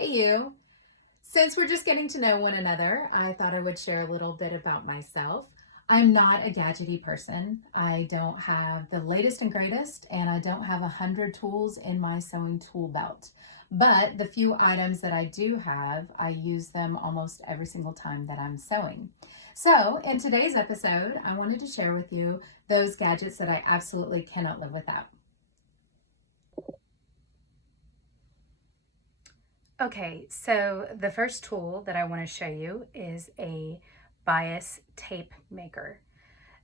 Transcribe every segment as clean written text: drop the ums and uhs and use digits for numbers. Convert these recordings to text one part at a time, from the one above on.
Hey you. Since we're just getting to know one another, I thought I would share a little bit about myself. I'm not a gadgety person. I don't have the latest and greatest, and I don't have 100 tools in my sewing tool belt. But the few items that I do have, I use them almost every single time that I'm sewing. So, in today's episode, I wanted to share with you those gadgets that I absolutely cannot live without. Okay, so the first tool that I want to show you is a bias tape maker.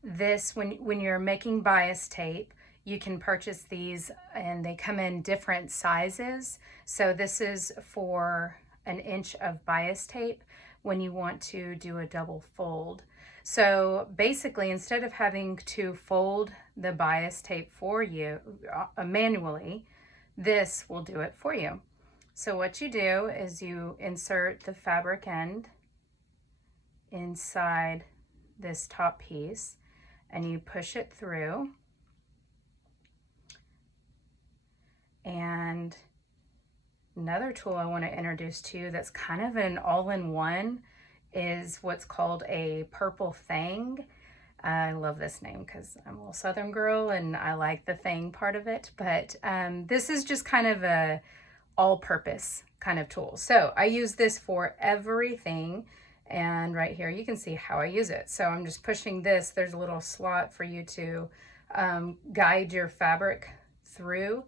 This, when you're making bias tape, you can purchase these and they come in different sizes. So this is for an inch of bias tape when you want to do a double fold. So basically, instead of having to fold the bias tape for you manually, this will do it for you. So what you do is you insert the fabric end inside this top piece and you push it through. And another tool I want to introduce to you that's kind of an all-in-one is what's called a purple thang. I love this name because I'm a little Southern girl and I like the thang part of it, but this is just kind of a all-purpose kind of tool. So I use this for everything, and right here you can see how I use it. So I'm just pushing this. There's a little slot for you to guide your fabric through,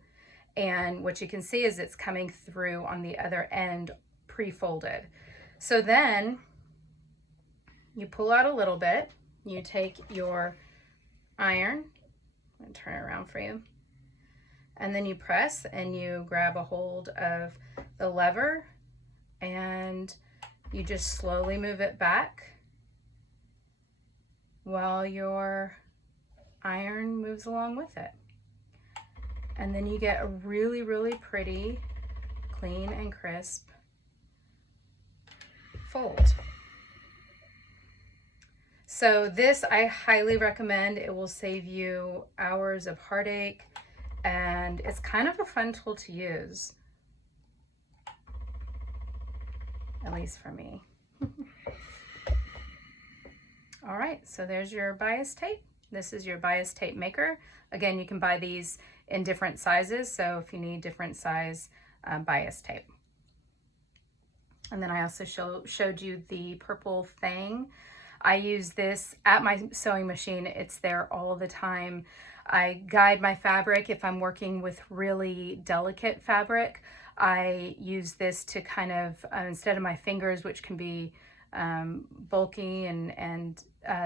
and what you can see is it's coming through on the other end pre-folded. So then you pull out a little bit, you take your iron, I'm going to turn it around for you, and then you press and you grab a hold of the lever and you just slowly move it back while your iron moves along with it. And then you get a really, really pretty, clean and crisp fold. So this I highly recommend. It will save you hours of heartache, and it's kind of a fun tool to use, at least for me. All right, so there's your bias tape. This is your bias tape maker. Again, you can buy these in different sizes, so if you need different size bias tape. And then I also showed you the purple thang. I use this at my sewing machine. It's there all the time. I guide my fabric. If I'm working with really delicate fabric, I use this to kind of, instead of my fingers, which can be bulky, and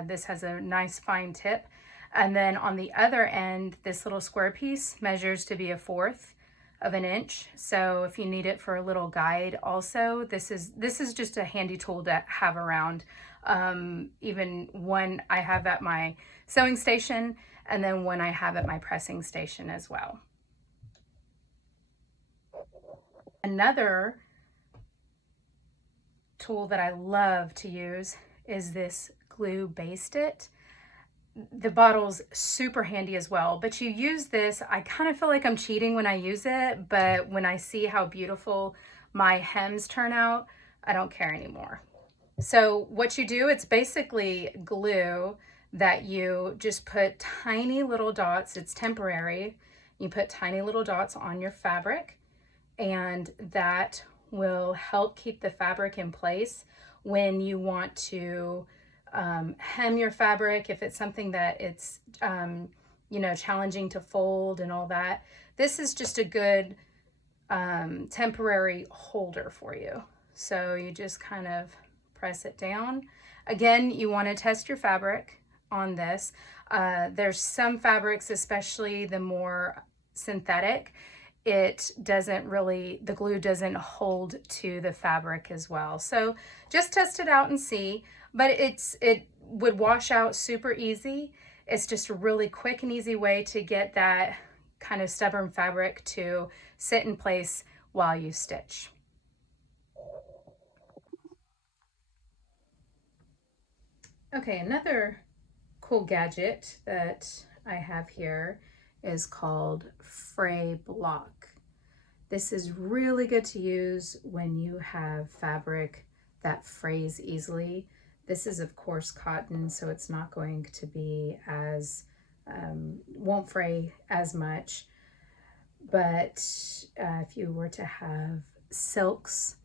this has a nice fine tip. And then on the other end, this little square piece measures to be 1/4 of an inch. So if you need it for a little guide also, this is just a handy tool to have around. Even one I have at my sewing station, and then one I have at my pressing station as well. Another tool that I love to use is this glue Baste It. The bottle's super handy as well, but you use this, I kind of feel like I'm cheating when I use it, but when I see how beautiful my hems turn out, I don't care anymore. So what you do, it's basically glue that you just put tiny little dots. It's temporary. You put tiny little dots on your fabric, and that will help keep the fabric in place when you want to hem your fabric. If it's something that it's challenging to fold and all that, this is just a good temporary holder for you. So you just kind of press it down. Again, you want to test your fabric on this. There's some fabrics, especially the more synthetic, it doesn't really, the glue doesn't hold to the fabric as well. So just test it out and see, but it would wash out super easy. It's just a really quick and easy way to get that kind of stubborn fabric to sit in place while you stitch. Okay, another cool gadget that I have here is called Fray Block. This is really good to use when you have fabric that frays easily. This is of course cotton, so it's not going to be as, won't fray as much. But if you were to have silks,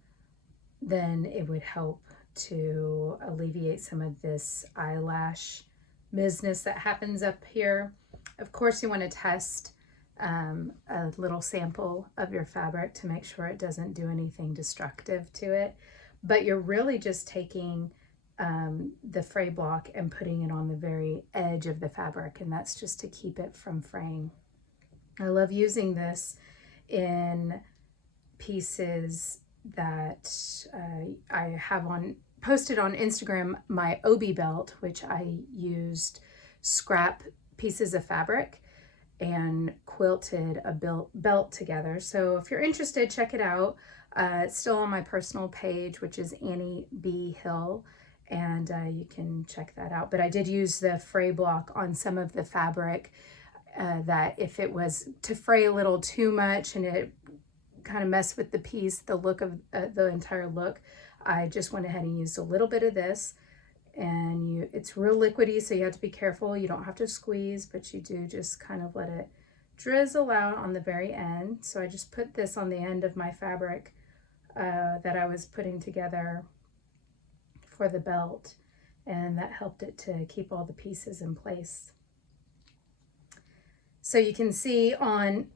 then it would help to alleviate some of this eyelash business that happens up here. Of course, you want to test a little sample of your fabric to make sure it doesn't do anything destructive to it. But you're really just taking the fray block and putting it on the very edge of the fabric, and that's just to keep it from fraying. I love using this in pieces that I have posted on Instagram, my Obi belt, which I used scrap pieces of fabric and quilted a belt together. So if you're interested, check it out. It's still on my personal page, which is Annie B. Hill, and you can check that out. But I did use the fray block on some of the fabric that if it was to fray a little too much and it kind of messed with the piece, the look of the entire look, I just went ahead and used a little bit of this. And it's real liquidy, so you have to be careful. You don't have to squeeze, but you do just kind of let it drizzle out on the very end. So I just put this on the end of my fabric that I was putting together for the belt, and that helped it to keep all the pieces in place. So you can see on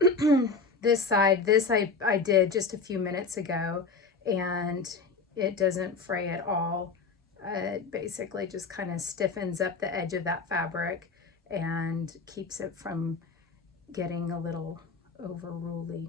this side, this I did just a few minutes ago, and it doesn't fray at all. It basically just kind of stiffens up the edge of that fabric and keeps it from getting a little overruly.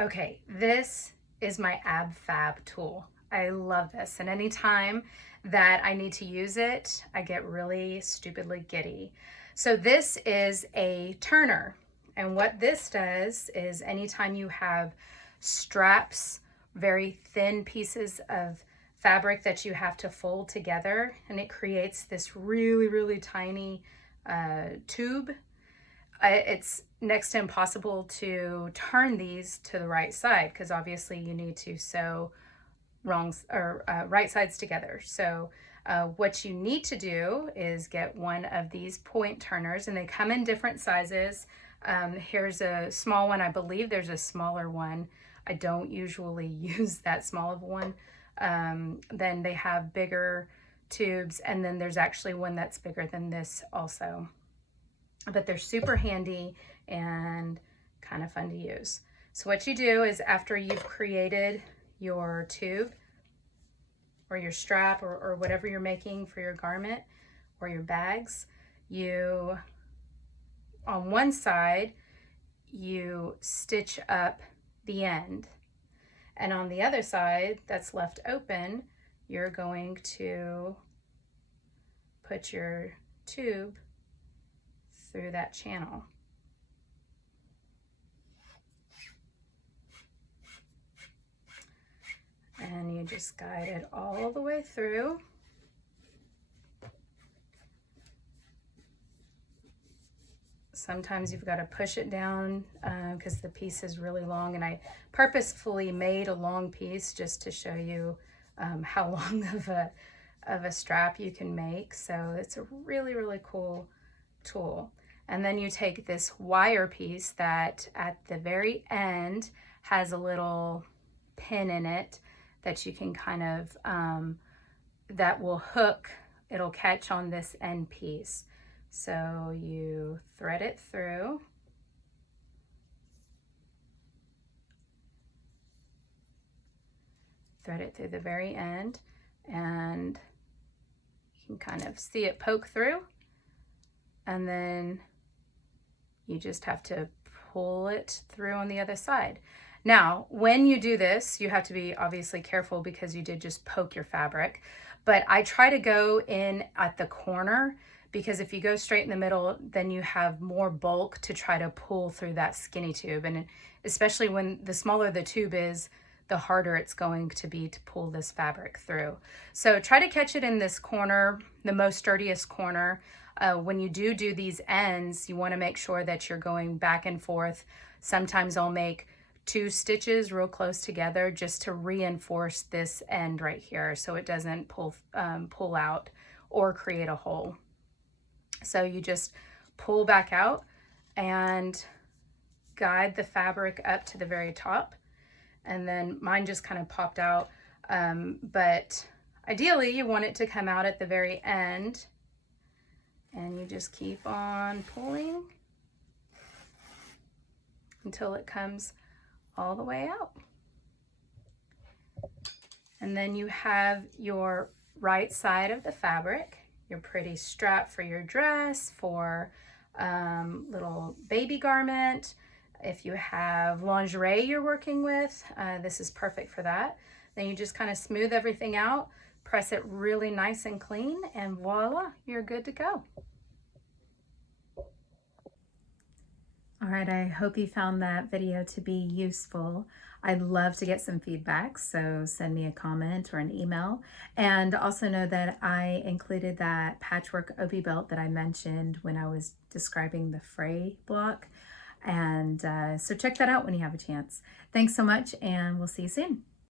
Okay, this is my Ab Fab tool. I love this, and anytime that I need to use it, I get really stupidly giddy. So this is a turner, and what this does is anytime you have straps, very thin pieces of fabric that you have to fold together, and it creates this really, really tiny tube. It's next to impossible to turn these to the right side because obviously you need to sew right sides together. So what you need to do is get one of these point turners, and they come in different sizes. Here's a small one. I believe there's a smaller one. I don't usually use that small of one. Then they have bigger tubes, and then there's actually one that's bigger than this also. But they're super handy and kind of fun to use. So what you do is after you've created your tube or your strap or whatever you're making for your garment or your bags, you, on one side, you stitch up the end. And on the other side that's left open, you're going to put your tube through that channel. And you just guide it all the way through. Sometimes you've got to push it down because the piece is really long, and I purposefully made a long piece just to show you how long of a strap you can make. So it's a really, really cool tool. And then you take this wire piece that at the very end has a little pin in it that you can kind of, that will hook, it'll catch on this end piece. So you thread it through. Thread it through the very end, and you can kind of see it poke through. And then you just have to pull it through on the other side. Now, when you do this, you have to be obviously careful because you did just poke your fabric. But I try to go in at the corner because if you go straight in the middle, then you have more bulk to try to pull through that skinny tube. And especially when the smaller the tube is, the harder it's going to be to pull this fabric through. So try to catch it in this corner, the most sturdiest corner. When you do these ends, you want to make sure that you're going back and forth. Sometimes I'll make 2 stitches real close together just to reinforce this end right here so it doesn't pull out or create a hole. So you just pull back out and guide the fabric up to the very top. And then mine just kind of popped out, but ideally you want it to come out at the very end, and you just keep on pulling until it comes all the way out. And then you have your right side of the fabric, your pretty strap for your dress, for little baby garment. If you have lingerie you're working with, this is perfect for that. Then you just kind of smooth everything out, press it really nice and clean, and voila, you're good to go. All right, I hope you found that video to be useful. I'd love to get some feedback, so send me a comment or an email. And also know that I included that Patchwork Obi belt that I mentioned when I was describing the fray block. And so check that out when you have a chance. Thanks so much, and we'll see you soon.